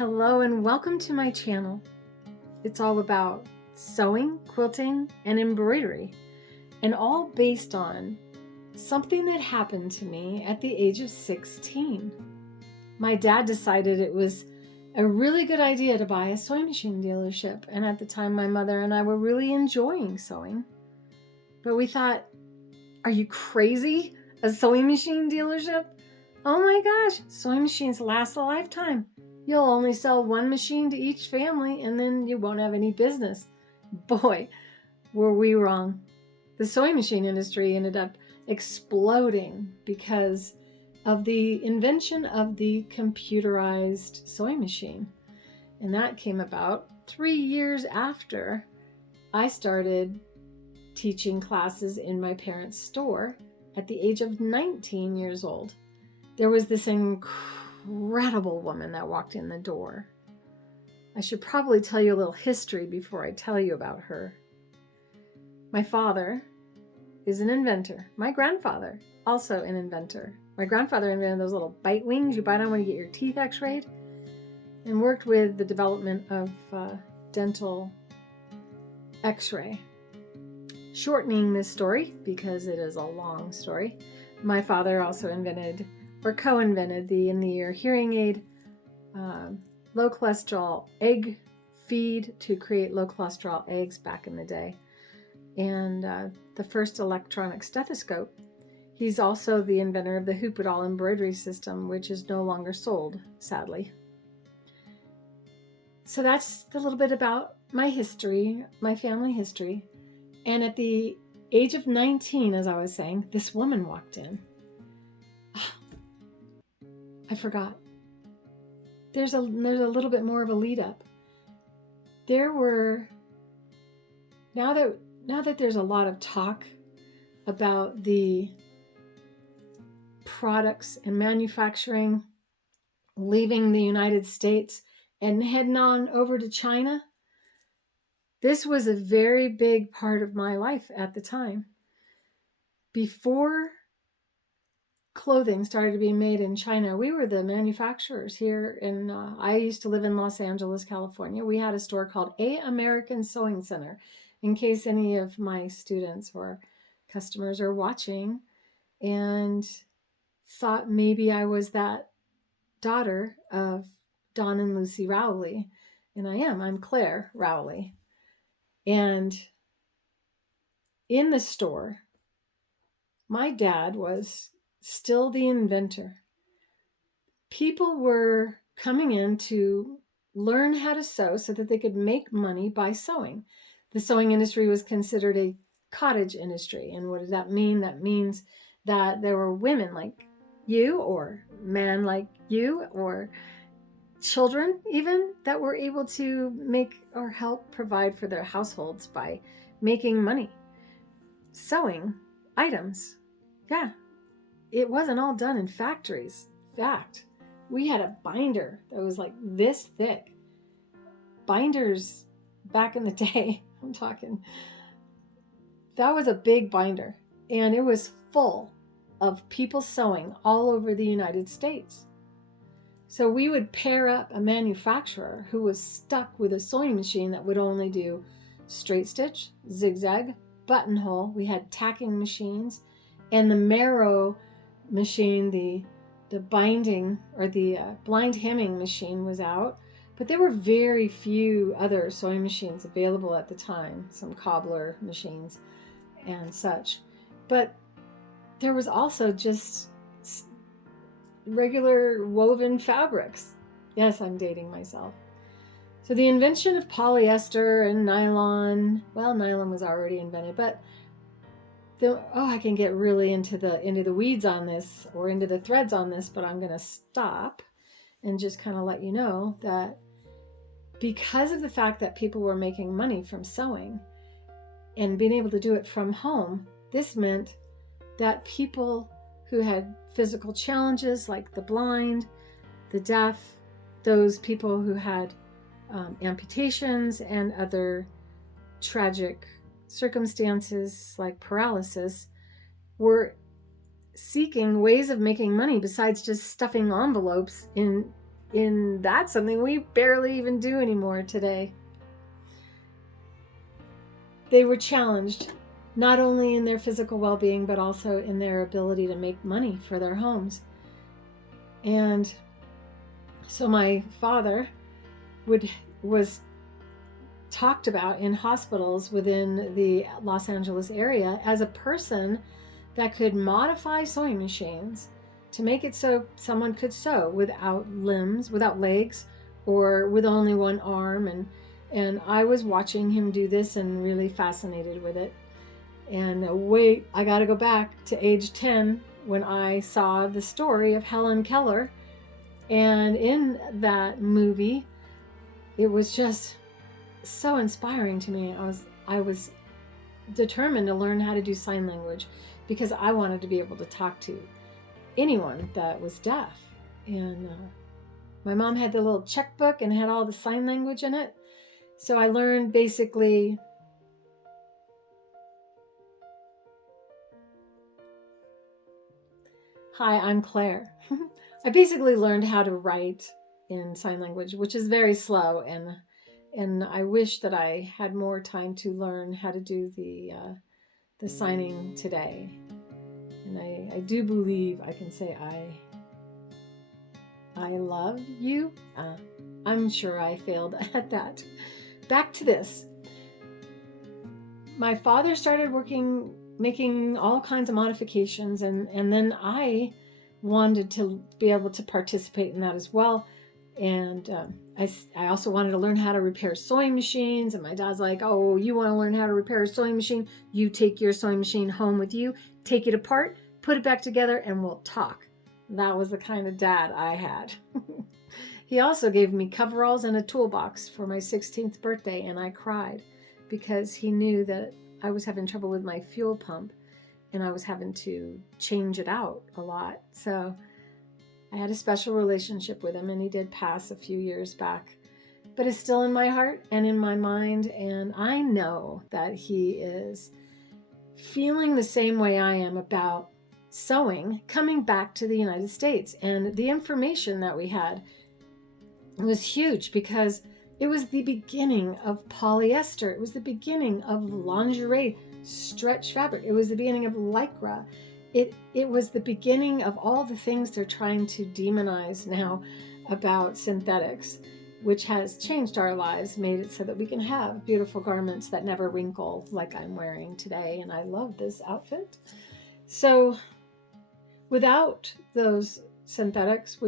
Hello and welcome to my channel. It's all about sewing, quilting, and embroidery, and all based on something that happened to me at the age of 16. My dad decided it was a really good idea to buy a sewing machine dealership, and at the time my mother and I were really enjoying sewing. But we thought, are you crazy? A sewing machine dealership? Oh my gosh, sewing machines last a lifetime. You'll only sell one machine to each family and then you won't have any business. Boy, were we wrong. The sewing machine industry ended up exploding because of the invention of the computerized sewing machine. And that came about 3 years after I started teaching classes in my parents' store at the age of 19 years old. There was this incredible woman that walked in the door. I should probably tell you a little history before I tell you about her. My father is an inventor. My grandfather, also an inventor. My grandfather invented those little bite wings you bite on when you get your teeth x-rayed, and worked with the development of dental x-ray. Shortening this story, because it is a long story, my father also invented or co-invented the in-the-ear hearing aid, low cholesterol egg feed to create low cholesterol eggs back in the day, and the first electronic stethoscope. He's also the inventor of the hoop all embroidery system, which is no longer sold, sadly. So that's a little bit about my history, my family history. And at the age of 19, as I was saying, this woman walked in. I forgot. There's a little bit more of a lead up. There were, now that there's a lot of talk about the products and manufacturing leaving the United States and heading on over to China, this was a very big part of my life at the time. Before clothing started to be made in China, we were the manufacturers here in, I used to live in Los Angeles, California. We had a store called A American Sewing Center, in case any of my students or customers are watching and thought maybe I was that daughter of Don and Lucy Rowley. And I am. I'm Clare Rowley. And in the store, my dad was still the inventor. People were coming in to learn how to sew so that they could make money by sewing. The sewing industry was considered a cottage industry. And what does that mean? That means that there were women like you, or men like you, or children even, that were able to make or help provide for their households by making money sewing items. Yeah, it wasn't all done in factories. In fact, we had a binder that was like this thick. Binders back in the day, I'm talking, that was a big binder, and it was full of people sewing all over the United States. So we would pair up a manufacturer who was stuck with a sewing machine that would only do straight stitch, zigzag, buttonhole. We had tacking machines, and the marrow machine, the binding or the blind hemming machine was out. But there were very few other sewing machines available at the time, some cobbler machines and such. But there was also just regular woven fabrics. Yes, I'm dating myself. So the invention of polyester and nylon, well, nylon was already invented, but I can get really into the weeds on this, or into the threads on this, but I'm going to stop and just kind of let you know that because of the fact that people were making money from sewing and being able to do it from home, this meant that people who had physical challenges like the blind, the deaf, those people who had amputations and other tragic circumstances like paralysis, were seeking ways of making money besides just stuffing envelopes in in that's something we barely even do anymore today. They were challenged not only in their physical well-being, but also in their ability to make money for their homes. And so my father was talked about in hospitals within the Los Angeles area as a person that could modify sewing machines to make it so someone could sew without limbs, without legs, or with only one arm. And I was watching him do this and really fascinated with it. And wait, I got to go back to age 10 when I saw the story of Helen Keller. And in that movie, it was just so inspiring to me. I was determined to learn how to do sign language because I wanted to be able to talk to anyone that was deaf. And my mom had the little checkbook and had all the sign language in it. So I learned basically hi, I'm Claire. I basically learned how to write in sign language, which is very slow, and I wish that I had more time to learn how to do the signing today. And I do believe I can say I love you. I'm sure I failed at that. Back to this. My father started making all kinds of modifications, and then I wanted to be able to participate in that as well. And I also wanted to learn how to repair sewing machines. And my dad's like, oh, you want to learn how to repair a sewing machine? You take your sewing machine home with you, take it apart, put it back together, and we'll talk. That was the kind of dad I had. He also gave me coveralls and a toolbox for my 16th birthday, and I cried because he knew that I was having trouble with my fuel pump and I was having to change it out a lot. So I had a special relationship with him, and he did pass a few years back, but it's still in my heart and in my mind. And I know that he is feeling the same way I am about sewing coming back to the United States. And the information that we had was huge because it was the beginning of polyester. It was the beginning of lingerie stretch fabric. It was the beginning of lycra. It was the beginning of all the things they're trying to demonize now about synthetics, which has changed our lives, made it so that we can have beautiful garments that never wrinkle like I'm wearing today. And I love this outfit. So without those synthetics, I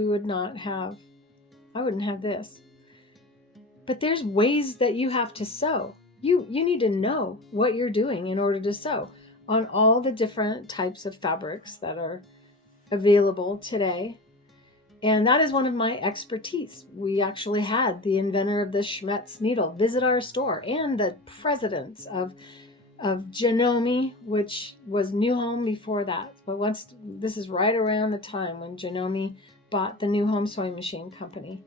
wouldn't have this. But there's ways that you have to sew. You need to know what you're doing in order to sew on all the different types of fabrics that are available today. And that is one of my expertise. We actually had the inventor of the Schmetz needle visit our store, and the presidents of Janome, which was New Home before that. But this is right around the time when Janome bought the New Home Sewing Machine Company.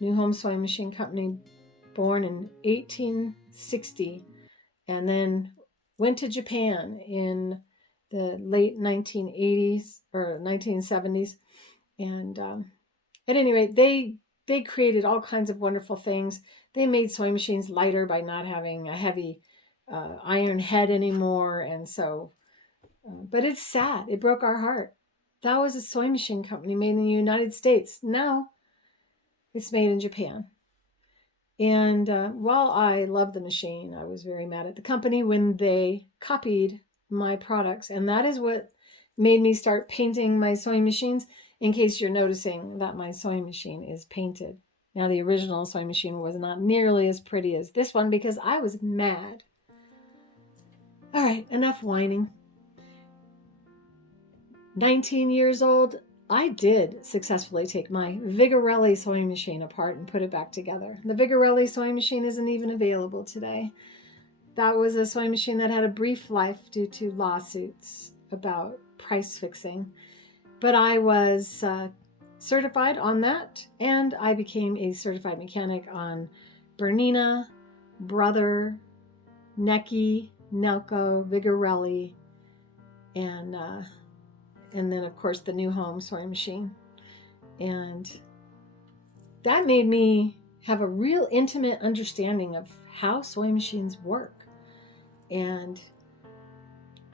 New Home Sewing Machine Company, born in 1860, and then went to Japan in the late 1980s or 1970s. And at any rate, they created all kinds of wonderful things. They made sewing machines lighter by not having a heavy iron head anymore. And so, but it's sad. It broke our heart. That was a sewing machine company made in the United States. Now it's made in Japan. And while I love the machine, I was very mad at the company when they copied my products. And that is what made me start painting my sewing machines, in case you're noticing that my sewing machine is painted. Now, the original sewing machine was not nearly as pretty as this one because I was mad. All right, enough whining. 19 years old, I did successfully take my Vigorelli sewing machine apart and put it back together. The Vigorelli sewing machine isn't even available today. That was a sewing machine that had a brief life due to lawsuits about price fixing. But I was certified on that, and I became a certified mechanic on Bernina, Brother, Necchi, Nelco, Vigorelli, and then of course the New Home sewing machine. And that made me have a real intimate understanding of how sewing machines work. And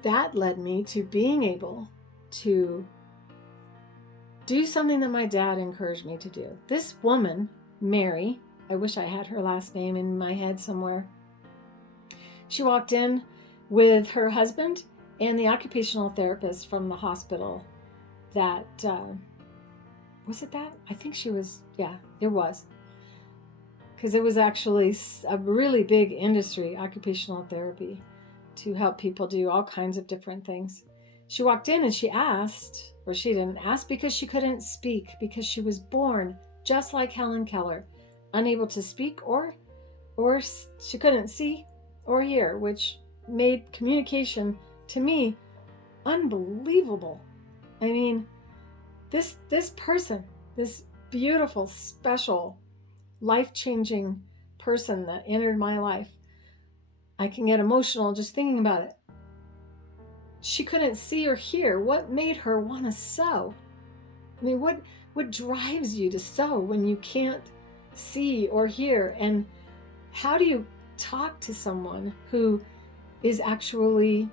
that led me to being able to do something that my dad encouraged me to do. This woman, Mary, I wish I had her last name in my head somewhere. She walked in with her husband and the occupational therapist from the hospital that, was it that? I think she was, yeah, it was. Because it was actually a really big industry, occupational therapy, to help people do all kinds of different things. She walked in and she asked, or she didn't ask because she couldn't speak, because she was born just like Helen Keller, unable to speak or she couldn't see or hear, which made communication to me unbelievable. I mean, this person, this beautiful, special, life-changing person that entered my life, I can get emotional just thinking about it. She couldn't see or hear. What made her want to sew? I mean, what drives you to sew when you can't see or hear? And how do you talk to someone who is actually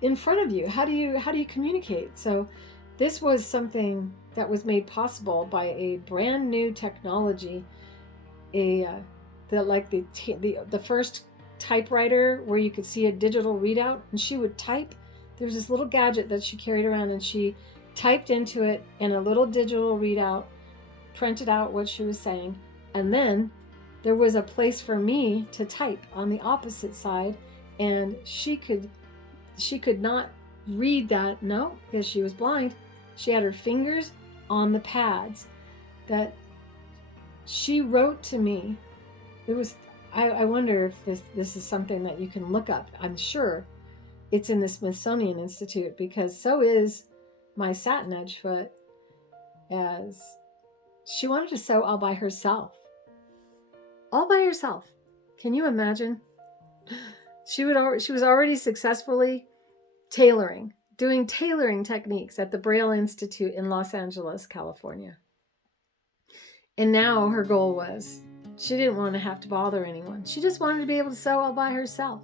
in front of you? How do you communicate? So this was something that was made possible by a brand new technology, the first typewriter where you could see a digital readout, and she would type. There was this little gadget that she carried around, and she typed into it, and a little digital readout printed out what she was saying. And then there was a place for me to type on the opposite side, and she could not read that, no, because she was blind. She had her fingers on the pads that she wrote to me. It was, I wonder if this is something that you can look up. I'm sure it's in the Smithsonian Institute, because so is my Satinedge Foot, as she wanted to sew all by herself. All by herself. Can you imagine? She was already successfully doing tailoring techniques at the Braille Institute in Los Angeles, California. And now her goal was, she didn't want to have to bother anyone. She just wanted to be able to sew all by herself.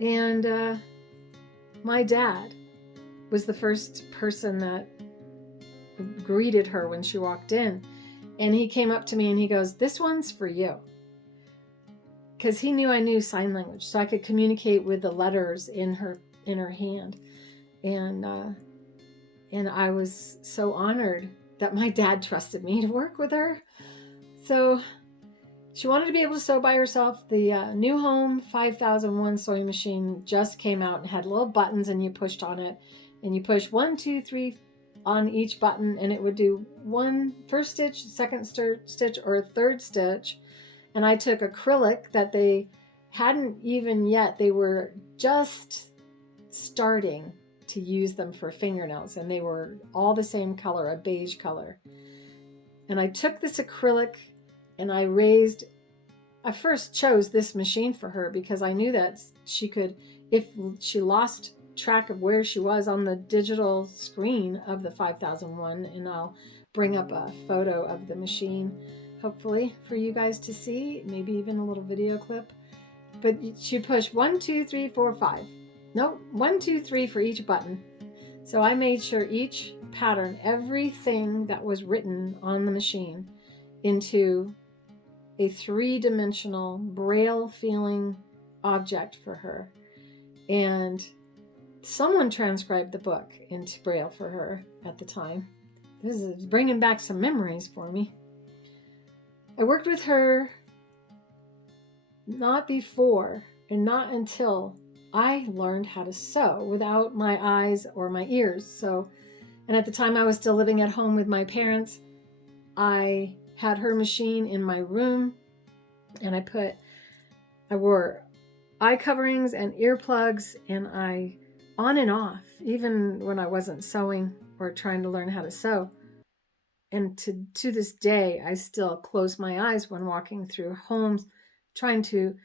And my dad was the first person that greeted her when she walked in. And he came up to me and he goes, "This one's for you." Because he knew I knew sign language, so I could communicate with the letters in her hand. And I was so honored that my dad trusted me to work with her. So she wanted to be able to sew by herself. The New Home 5001 sewing machine just came out and had little buttons, and you pushed on it, and you push 1, 2, 3 on each button, and it would do first stitch, second stitch, or third stitch. And I took acrylic that they hadn't even yet, they were just starting to use them for fingernails, and they were all the same color, a beige color. And I took this acrylic and I first chose this machine for her because I knew that she could, if she lost track of where she was on the digital screen of the 5001, and I'll bring up a photo of the machine, hopefully for you guys to see, maybe even a little video clip. But she pushed 1, 2, 3, 4, 5. No, 1, 2, 3 for each button. So I made sure each pattern, everything that was written on the machine, into a 3-dimensional braille feeling object for her. And someone transcribed the book into braille for her at the time. This is bringing back some memories for me. I worked with her not before and not until I learned how to sew without my eyes or my ears. And at the time I was still living at home with my parents. I had her machine in my room, and I wore eye coverings and earplugs, and I on and off, even when I wasn't sewing or trying to learn how to sew. And to this day, I still close my eyes when walking through homes, trying to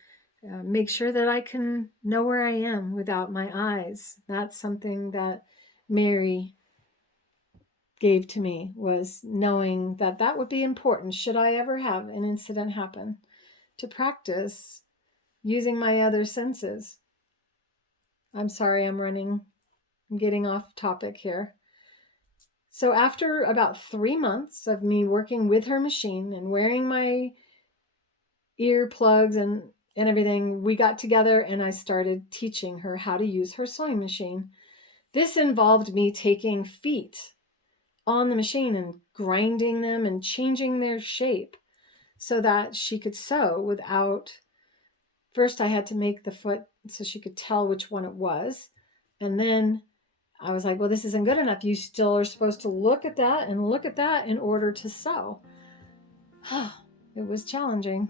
make sure that I can know where I am without my eyes. That's something that Mary gave to me, was knowing that that would be important should I ever have an incident happen, to practice using my other senses. I'm sorry, I'm getting off topic here. So after about 3 months of me working with her machine and wearing my earplugs and everything, we got together and I started teaching her how to use her sewing machine. This involved me taking feet on the machine and grinding them and changing their shape so that she could sew without, first I had to make the foot so she could tell which one it was. And then I was like, well, this isn't good enough. You still are supposed to look at that and look at that in order to sew. It was challenging.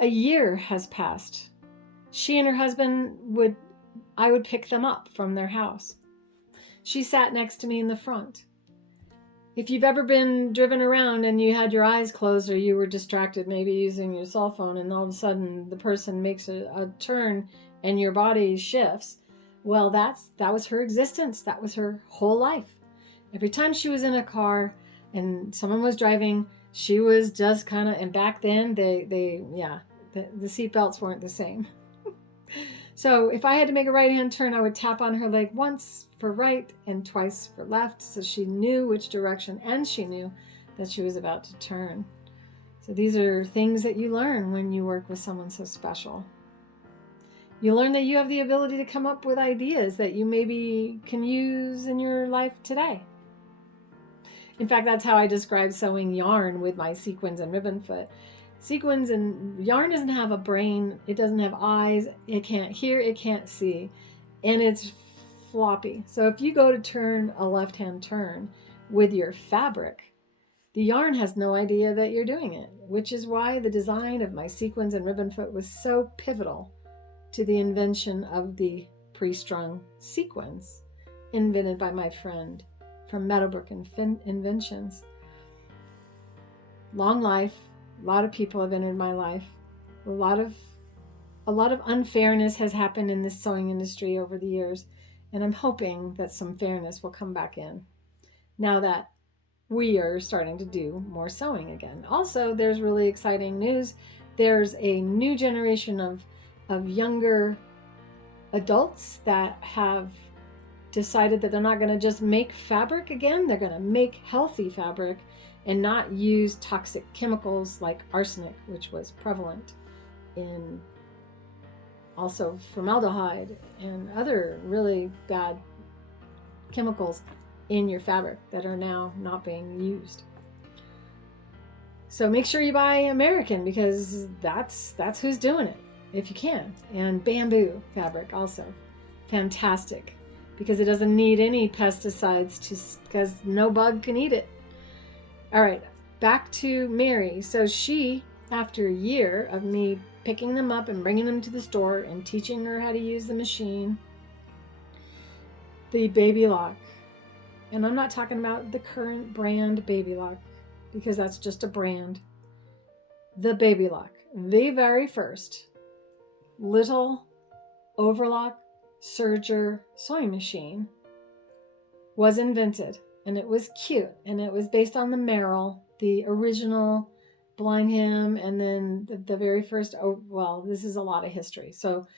A year has passed. She and her husband I would pick them up from their house. She sat next to me in the front. If you've ever been driven around and you had your eyes closed or you were distracted, maybe using your cell phone, and all of a sudden the person makes a turn and your body shifts, well, that was her existence. That was her whole life. Every time she was in a car and someone was driving, she was just kind of, and back then the seatbelts weren't the same. So if I had to make a right-hand turn, I would tap on her leg once for right and twice for left, so she knew which direction, and she knew that she was about to turn. So these are things that you learn when you work with someone so special. You learn that you have the ability to come up with ideas that you maybe can use in your life today. In fact, that's how I describe sewing yarn with my Sequins and ribbon foot. Sequins and yarn doesn't have a brain, it doesn't have eyes, it can't hear, it can't see, and it's floppy. So if you go to turn a left-hand turn with your fabric, the yarn has no idea that you're doing it, which is why the design of my Sequins and ribbon foot was so pivotal to the invention of the pre-strung sequins, invented by my friend from Meadowbrook Inventions. Long life. A lot of people have entered my life. A lot of unfairness has happened in this sewing industry over the years, and I'm hoping that some fairness will come back in now that we are starting to do more sewing again. Also, there's really exciting news. There's a new generation of younger adults that have decided that they're not going to just make fabric again. They're going to make healthy fabric and not use toxic chemicals like arsenic, which was prevalent in also formaldehyde and other really bad chemicals in your fabric that are now not being used. So make sure you buy American, because that's who's doing it, if you can. And bamboo fabric also, fantastic, because it doesn't need any pesticides because no bug can eat it. All right, back to Mary. So she, after a year of me picking them up and bringing them to the store and teaching her how to use the machine, the Baby Lock, and I'm not talking about the current brand Baby Lock, because that's just a brand. The Baby Lock, the very first little overlock serger sewing machine, was invented. And it was cute, and it was based on the Merrill, the original blind hem, and then the very first, this is a lot of history. So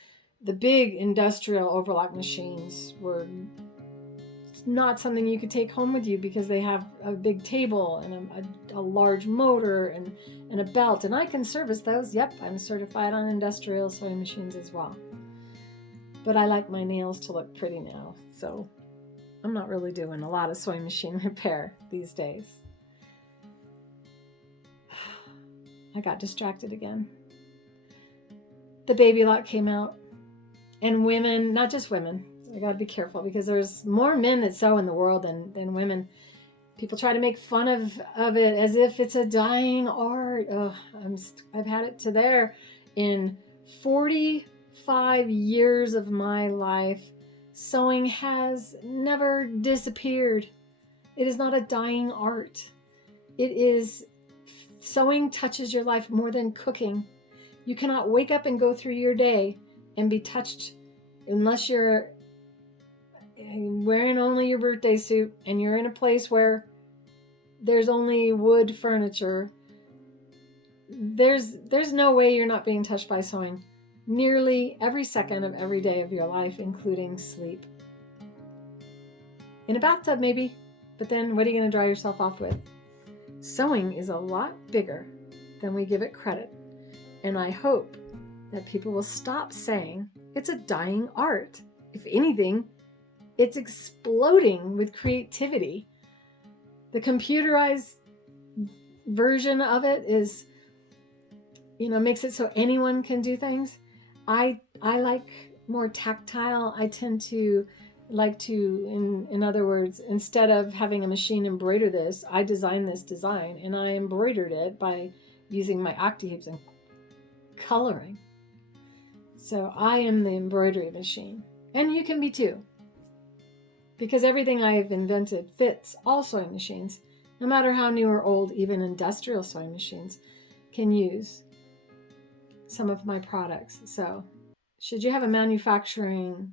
the big industrial overlock machines were not something you could take home with you, because they have a big table and a large motor and a belt, and I can service those. Yep, I'm certified on industrial sewing machines as well. But I like my nails to look pretty now, so I'm not really doing a lot of sewing machine repair these days. I got distracted again. The Baby Lock came out, and women, not just women, I gotta be careful because there's more men that sew in the world than women. People try to make fun of it as if it's a dying art. I've had it to there. In 45 years of my life, sewing has never disappeared. It is not a dying art. Sewing touches your life more than cooking. You cannot wake up and go through your day and be touched unless you're wearing only your birthday suit and you're in a place where there's only wood furniture, there's no way you're not being touched by sewing nearly every second of every day of your life, including sleep. In a bathtub maybe, but then what are you going to dry yourself off with? Sewing is a lot bigger than we give it credit. And I hope that people will stop saying it's a dying art. If anything, it's exploding with creativity. The computerized version of it is, makes it so anyone can do things. I like more tactile. I tend to like to, in other words, instead of having a machine embroider this, I designed this design and I embroidered it by using my Octi-Hoops and coloring. So I am the embroidery machine, and you can be too, because everything I have invented fits all sewing machines, no matter how new or old. Even industrial sewing machines can use some of my products. So should you have a manufacturing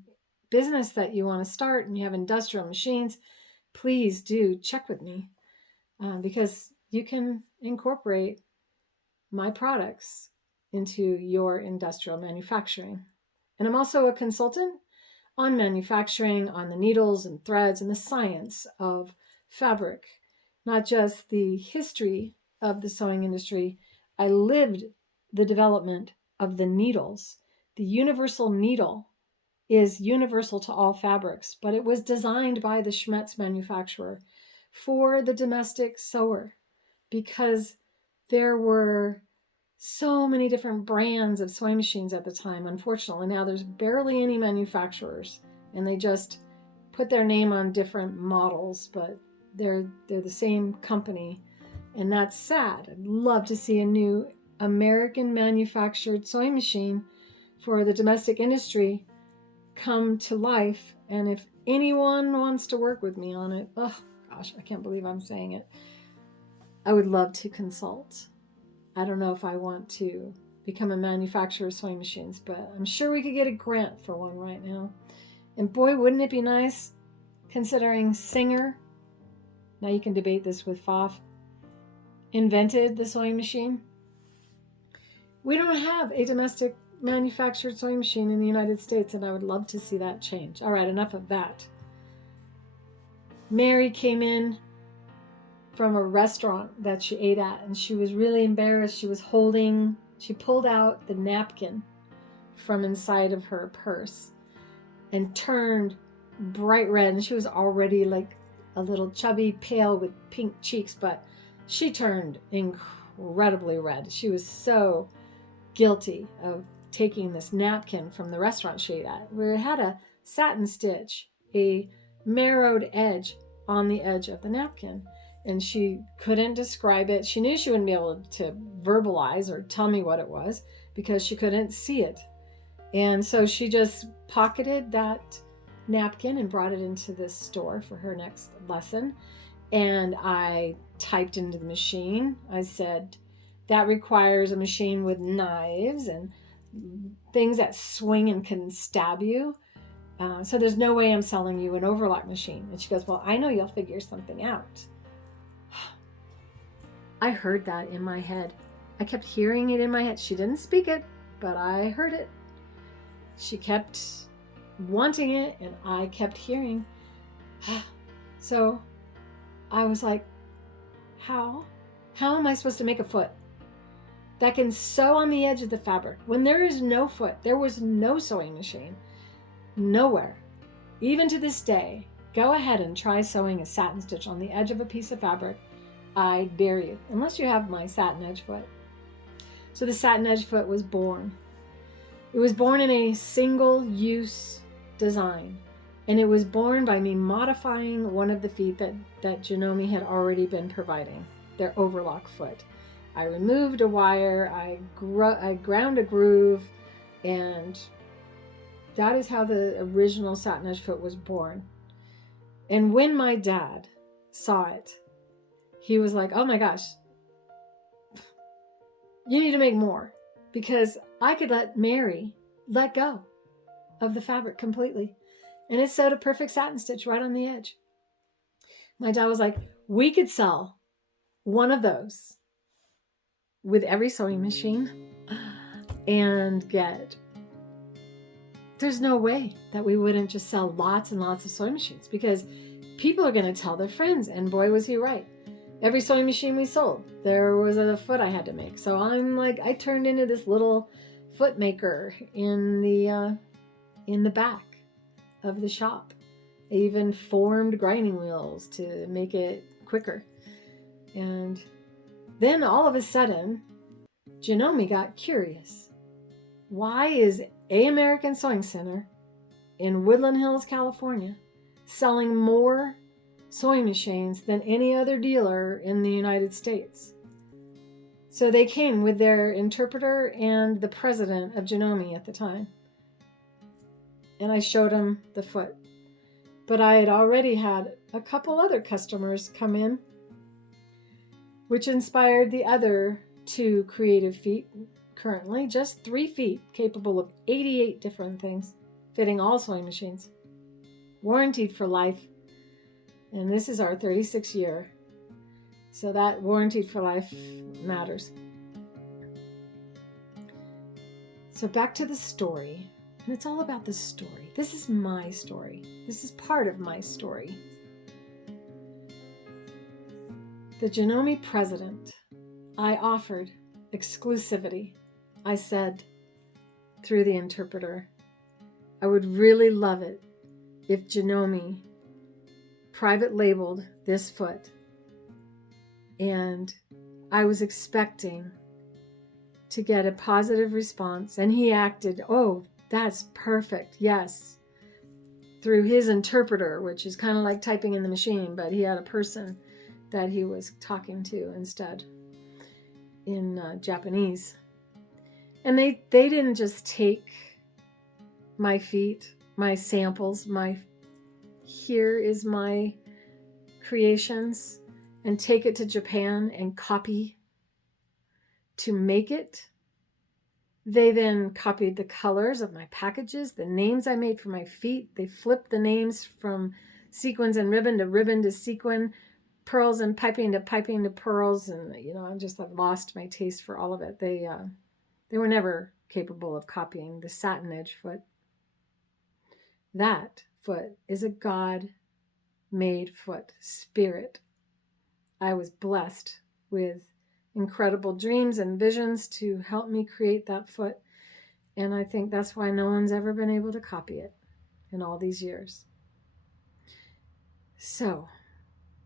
business that you want to start and you have industrial machines, please do check with me, because you can incorporate my products into your industrial manufacturing. And I'm also a consultant on manufacturing, on the needles and threads and the science of fabric, not just the history of the sewing industry. I lived the development of the needles. The universal needle is universal to all fabrics, but it was designed by the Schmetz manufacturer for the domestic sewer, because there were so many different brands of sewing machines at the time. Unfortunately, now there's barely any manufacturers, and they just put their name on different models, but they're the same company, and that's sad. I'd love to see a new American manufactured sewing machine for the domestic industry come to life. And if anyone wants to work with me on it, oh gosh, I can't believe I'm saying it, I would love to consult. I don't know if I want to become a manufacturer of sewing machines, but I'm sure we could get a grant for one right now. And boy, wouldn't it be nice, considering Singer, now you can debate this with Pfaff, invented the sewing machine. We don't have a domestic manufactured sewing machine in the United States, and I would love to see that change. All right, enough of that. Mary came in from a restaurant that she ate at, and she was really embarrassed. She pulled out the napkin from inside of her purse and turned bright red, and she was already like a little chubby, pale with pink cheeks, but she turned incredibly red. She was so guilty of taking this napkin from the restaurant she ate at, where it had a satin stitch, a marrowed edge on the edge of the napkin. And she couldn't describe it. She knew she wouldn't be able to verbalize or tell me what it was because she couldn't see it. And so she just pocketed that napkin and brought it into this store for her next lesson. And I typed into the machine. I said, that requires a machine with knives and things that swing and can stab you. So there's no way I'm selling you an overlock machine. And she goes, well, I know you'll figure something out. I heard that in my head. I kept hearing it in my head. She didn't speak it, but I heard it. She kept wanting it, and I kept hearing. So I was like, how am I supposed to make a foot that can sew on the edge of the fabric when there is no foot? There was no sewing machine, nowhere. Even to this day, go ahead and try sewing a satin stitch on the edge of a piece of fabric. I dare you, unless you have my Satinedge Foot. So the Satinedge Foot was born. It was born in a single-use design, and it was born by me modifying one of the feet that Janome had already been providing, their overlock foot. I removed a wire, I ground a groove, and that is how the original Satinedge Foot was born. And when my dad saw it, he was like, oh my gosh, you need to make more, because I could let Mary let go of the fabric completely. And it sewed a perfect satin stitch right on the edge. My dad was like, we could sell one of those with every sewing machine and there's no way that we wouldn't just sell lots and lots of sewing machines, because people are going to tell their friends. And boy, was he right. Every sewing machine we sold, there was a foot I had to make. So I turned into this little foot maker in the back of the shop. I even formed grinding wheels to make it quicker. And then all of a sudden, Janome got curious. Why is A American Sewing Center in Woodland Hills, California, selling more sewing machines than any other dealer in the United States? So they came with their interpreter and the president of Janome at the time. And I showed them the foot. But I had already had a couple other customers come in, which inspired the other 2 creative feet. Currently, just 3 feet capable of 88 different things, fitting all sewing machines, warranted for life. And this is our 36th year. So that warranted for life matters. So back to the story. And it's all about the story. This is my story. This is part of my story. The Janome president, I offered exclusivity. I said through the interpreter, I would really love it if Janome private labeled this foot. And I was expecting to get a positive response. And he acted, oh, that's perfect. Yes. Through his interpreter, which is kind of like typing in the machine, but he had a person that he was talking to instead in Japanese. And they didn't just take my feet, my samples, here is my creations, and take it to Japan and copy to make it. They then copied the colors of my packages, the names I made for my feet. They flipped the names from sequins and ribbon to sequin, pearls and piping to pearls. And, I've lost my taste for all of it. They were never capable of copying the Satinedge foot. That foot is a God-made foot, spirit. I was blessed with incredible dreams and visions to help me create that foot. And I think that's why no one's ever been able to copy it in all these years. So,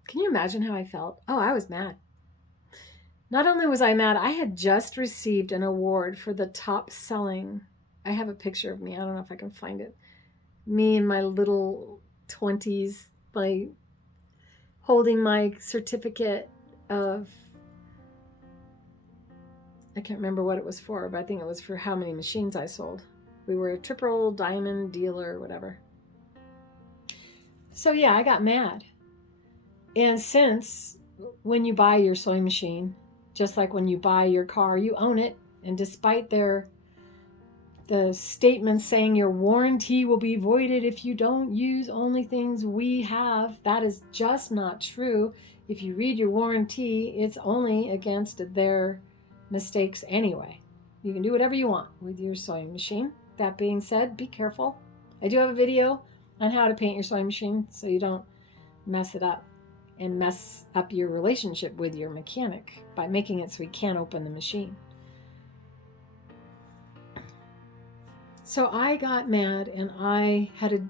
can you imagine how I felt? Oh, I was mad. Not only was I mad, I had just received an award for the top selling. I have a picture of me. I don't know if I can find it. Me in my little 20s, holding my certificate of, I can't remember what it was for, but I think it was for how many machines I sold. We were a triple diamond dealer or whatever. So yeah, I got mad. And since when you buy your sewing machine, just like when you buy your car, you own it. And despite the statement saying your warranty will be voided if you don't use only things we have, that is just not true. If you read your warranty, it's only against their mistakes anyway. You can do whatever you want with your sewing machine. That being said, be careful. I do have a video on how to paint your sewing machine so you don't mess it up and mess up your relationship with your mechanic by making it so he can't open the machine. So I got mad, and I had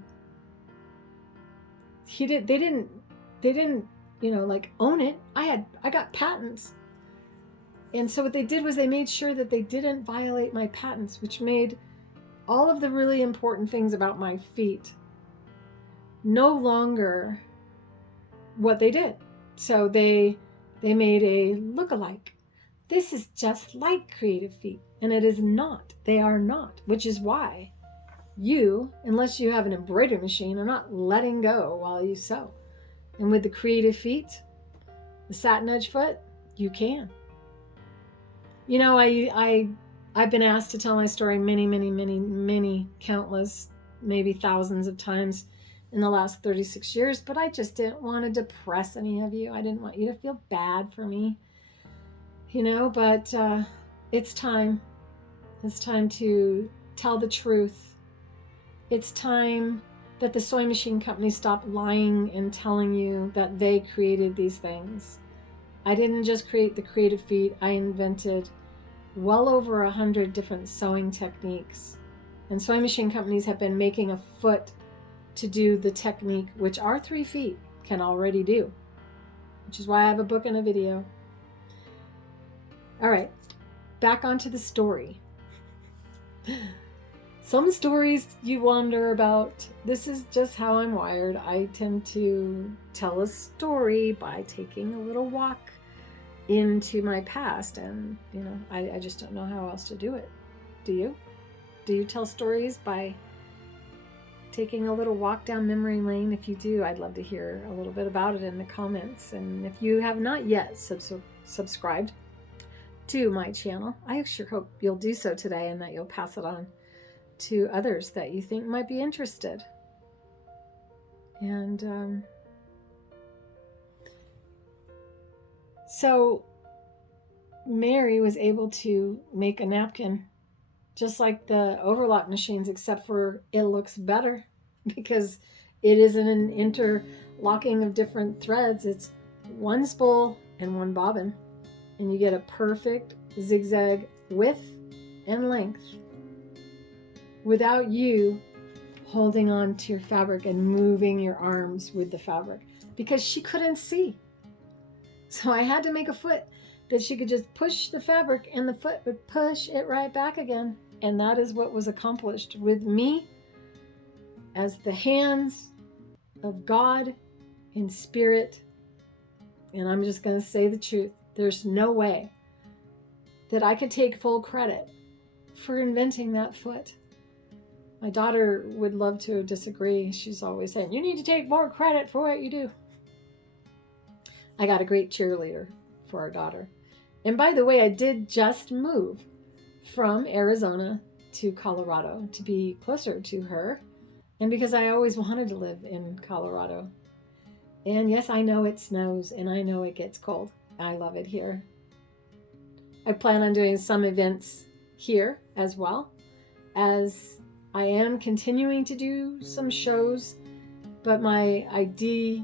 they didn't own it. I got patents. And so what they did was they made sure that they didn't violate my patents, which made all of the really important things about my feet no longer what they did. So they made a look-alike. This is just like Creative Feet, and it is not. They are not, which is why you, unless you have an embroidery machine, are not letting go while you sew. And with the Creative Feet, the Satinedge Foot, you can. I've been asked to tell my story many, countless, maybe thousands of times. in the last 36 years, but I just didn't want to depress any of you. I didn't want you to feel bad for me, but it's time. It's time to tell the truth. It's time that the sewing machine company stopped lying and telling you that they created these things. I didn't just create the Creative Feet. I invented well over 100 different sewing techniques. And sewing machine companies have been making a foot to do the technique, which our 3 feet can already do, which is why I have a book and a video. All right, back onto the story. Some stories you wonder about. This is just how I'm wired. I tend to tell a story by taking a little walk into my past, and I just don't know how else to do it. Do you? Do you tell stories by taking a little walk down memory lane? If you do, I'd love to hear a little bit about it in the comments. And if you have not yet subscribed to my channel, I sure hope you'll do so today, and that you'll pass it on to others that you think might be interested. And so Mary was able to make a napkin just like the overlock machines, except for it looks better because it isn't an interlocking of different threads. It's one spool and one bobbin, and you get a perfect zigzag width and length without you holding on to your fabric and moving your arms with the fabric, because she couldn't see. So I had to make a foot that she could just push the fabric and the foot would push it right back again. And that is what was accomplished with me as the hands of God in spirit. And I'm just going to say the truth. There's no way that I could take full credit for inventing that foot. My daughter would love to disagree. She's always saying, you need to take more credit for what you do. I got a great cheerleader for our daughter. And by the way, I did just move from Arizona to Colorado to be closer to her, and because I always wanted to live in Colorado. And yes, I know it snows and I know it gets cold. I love it here. I plan on doing some events here as well, as I am continuing to do some shows, but my ideal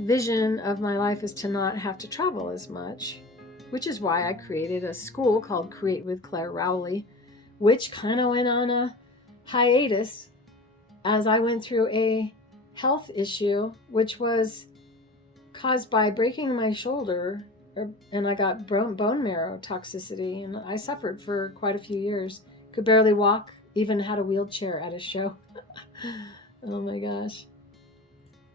vision of my life is to not have to travel as much, which is why I created a school called Create with Clare Rowley, which kind of went on a hiatus as I went through a health issue, which was caused by breaking my shoulder, and I got bone marrow toxicity, and I suffered for quite a few years. Could barely walk, even had a wheelchair at a show. Oh my gosh.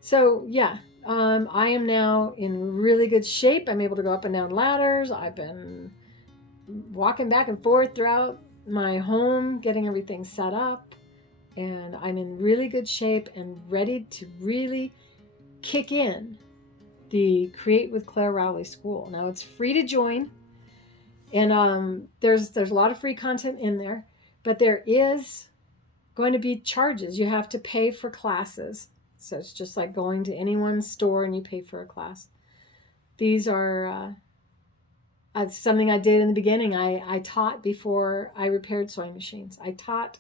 So yeah, I am now in really good shape. I'm able to go up and down ladders. I've been walking back and forth throughout my home, getting everything set up, and I'm in really good shape and ready to really kick in the Create with Clare Rowley School. Now it's free to join, and there's a lot of free content in there, but there is going to be charges. You have to pay for classes. So it's just like going to anyone's store and you pay for a class. These are something I did in the beginning. I taught before I repaired sewing machines. I taught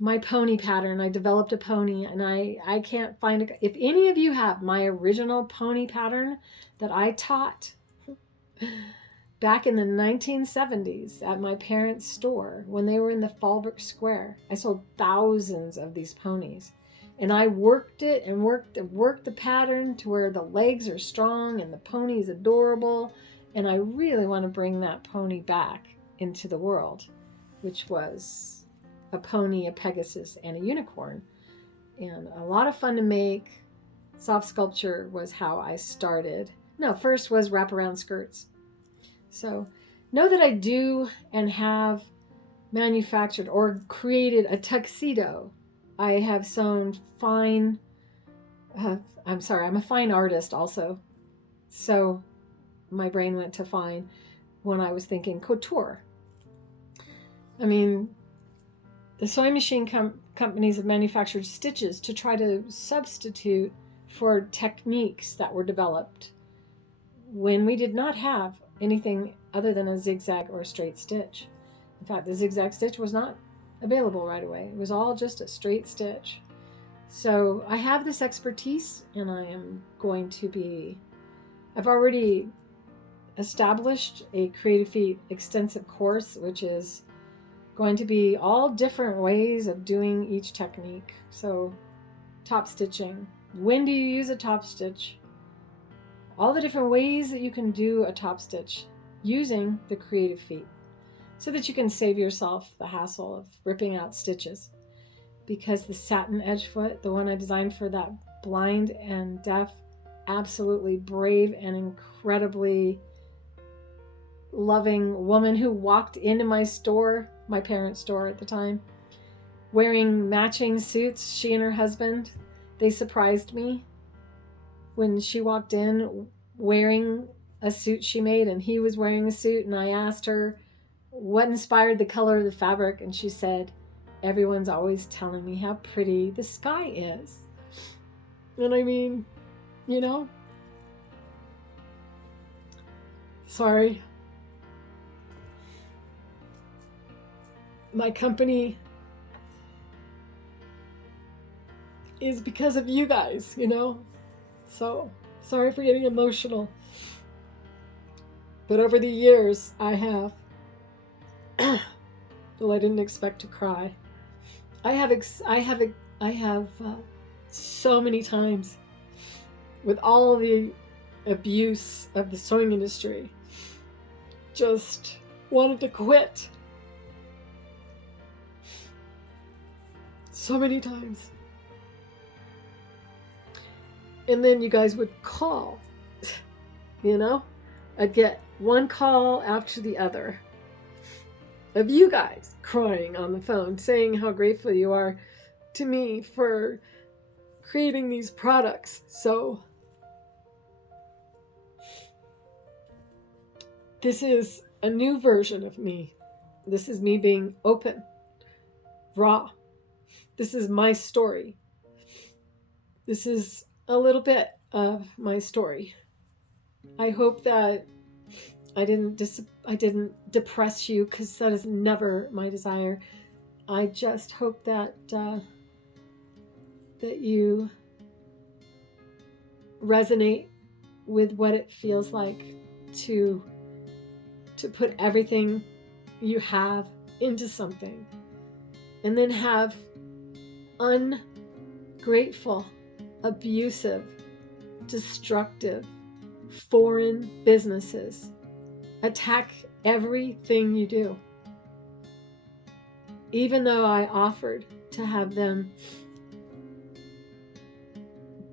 my pony pattern. I developed a pony, and I can't find it. If any of you have my original pony pattern that I taught back in the 1970s at my parents' store when they were in the Fallbrook Square, I sold thousands of these ponies. And I worked it and worked the pattern to where the legs are strong and the pony is adorable. And I really want to bring that pony back into the world, which was a pony, a Pegasus, and a unicorn. And a lot of fun to make. Soft sculpture was how I started. No, first was wraparound skirts. So know that I do and have manufactured or created a tuxedo. I have sewn fine, I'm a fine artist also. So my brain went to fine when I was thinking couture. I mean, the sewing machine companies have manufactured stitches to try to substitute for techniques that were developed when we did not have anything other than a zigzag or a straight stitch. In fact, the zigzag stitch was not available right away. It was all just a straight stitch. So I have this expertise, and I am going to be, I've already established a Creative Feet extensive course, which is going to be all different ways of doing each technique. So top stitching, when do you use a top stitch? All the different ways that you can do a top stitch using the Creative Feet, so that you can save yourself the hassle of ripping out stitches. Because the Satinedge Foot, the one I designed for that blind and deaf, absolutely brave and incredibly loving woman who walked into my store, my parents' store at the time, wearing matching suits, she and her husband, they surprised me when she walked in wearing a suit she made, and he was wearing a suit, and I asked her what inspired the color of the fabric, and she said, everyone's always telling me how pretty the sky is. And I mean, you know, sorry. My company is because of you guys, you know? So, sorry for getting emotional. But over the years, I have, well, I didn't expect to cry. I have so many times, with all the abuse of the sewing industry, just wanted to quit. So many times. And then you guys would call, you know? I'd get one call after the other of you guys crying on the phone, saying how grateful you are to me for creating these products. So this is a new version of me. This is me being open, raw. This is my story. This is a little bit of my story. I hope that I didn't depress you, because that is never my desire. I just hope that that you resonate with what it feels like to put everything you have into something, and then have ungrateful, abusive, destructive, foreign businesses attack everything you do. Even though I offered to have them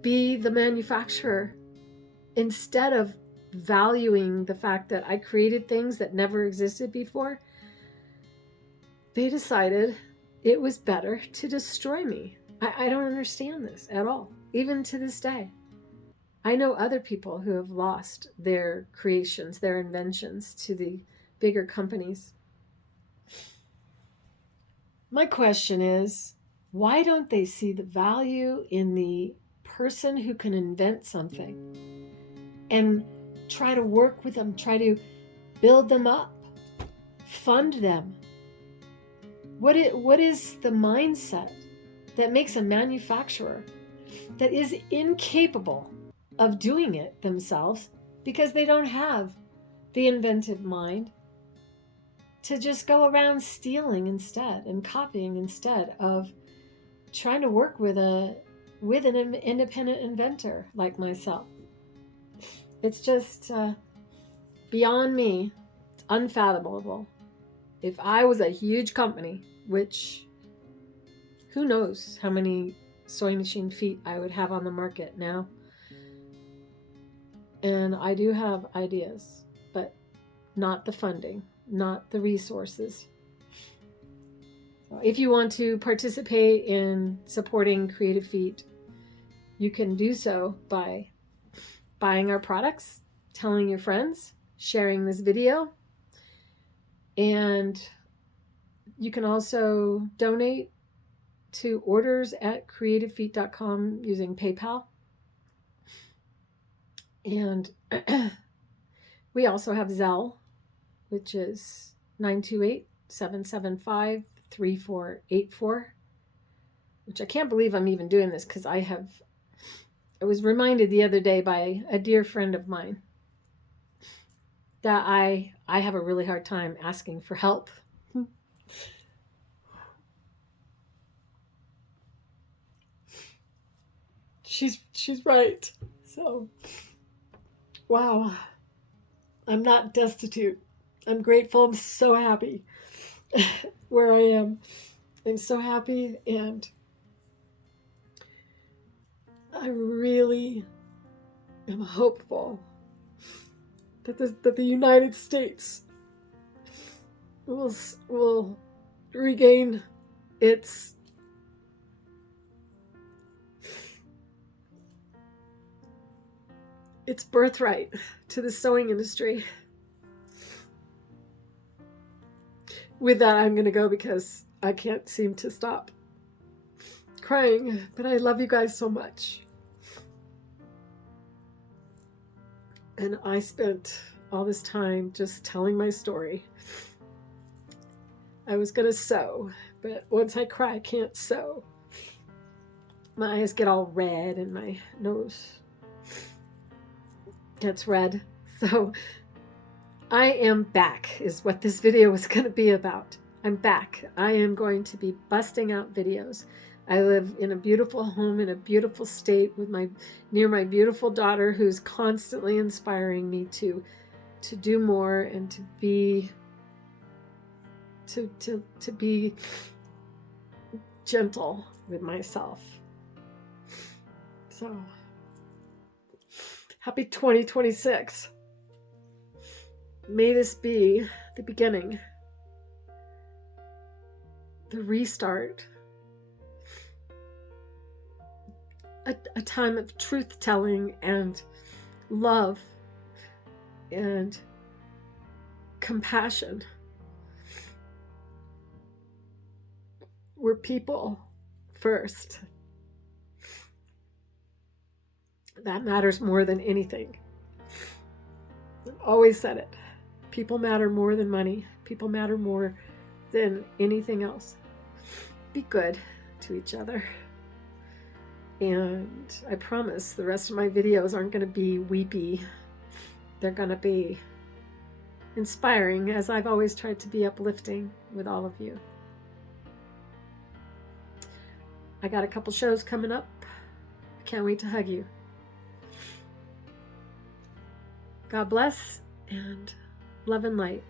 be the manufacturer, instead of valuing the fact that I created things that never existed before, they decided it was better to destroy me. I don't understand this at all, even to this day. I know other people who have lost their creations, their inventions, to the bigger companies. My question is, why don't they see the value in the person who can invent something and try to work with them, try to build them up, fund them? What is the mindset that makes a manufacturer that is incapable of doing it themselves, because they don't have the inventive mind, to just go around stealing instead and copying instead of trying to work with an independent inventor like myself? It's just beyond me. It's unfathomable. If I was a huge company, which who knows how many sewing machine feet I would have on the market now. And I do have ideas, but not the funding, not the resources. If you want to participate in supporting Creative Feet, you can do so by buying our products, telling your friends, sharing this video, and You can also donate to orders at creativefeet.com using PayPal. And we also have Zelle, which is 928-775-3484, which I can't believe I'm even doing this because I was reminded the other day by a dear friend of mine that I have a really hard time asking for help. She's right. So, wow. I'm not destitute. I'm grateful. I'm so happy where I am. I'm so happy, and I really am hopeful that the United States will regain its birthright to the sewing industry. With that, I'm going to go because I can't seem to stop crying, but I love you guys so much. And I spent all this time just telling my story. I was going to sew, but once I cry, I can't sew. My eyes get all red and my nose gets red. So I am back is what this video was going to be about. I'm back. I am going to be busting out videos. I live in a beautiful home in a beautiful state with near my beautiful daughter, who's constantly inspiring me to do more and to be gentle with myself. So happy 2026. May this be the beginning, the restart, a time of truth-telling and love and compassion. We're people first. That matters more than anything. I've always said it. People matter more than money. People matter more than anything else. Be good to each other. And I promise the rest of my videos aren't going to be weepy. They're going to be inspiring, as I've always tried to be uplifting with all of you. I got a couple shows coming up. I can't wait to hug you. God bless, and love and light.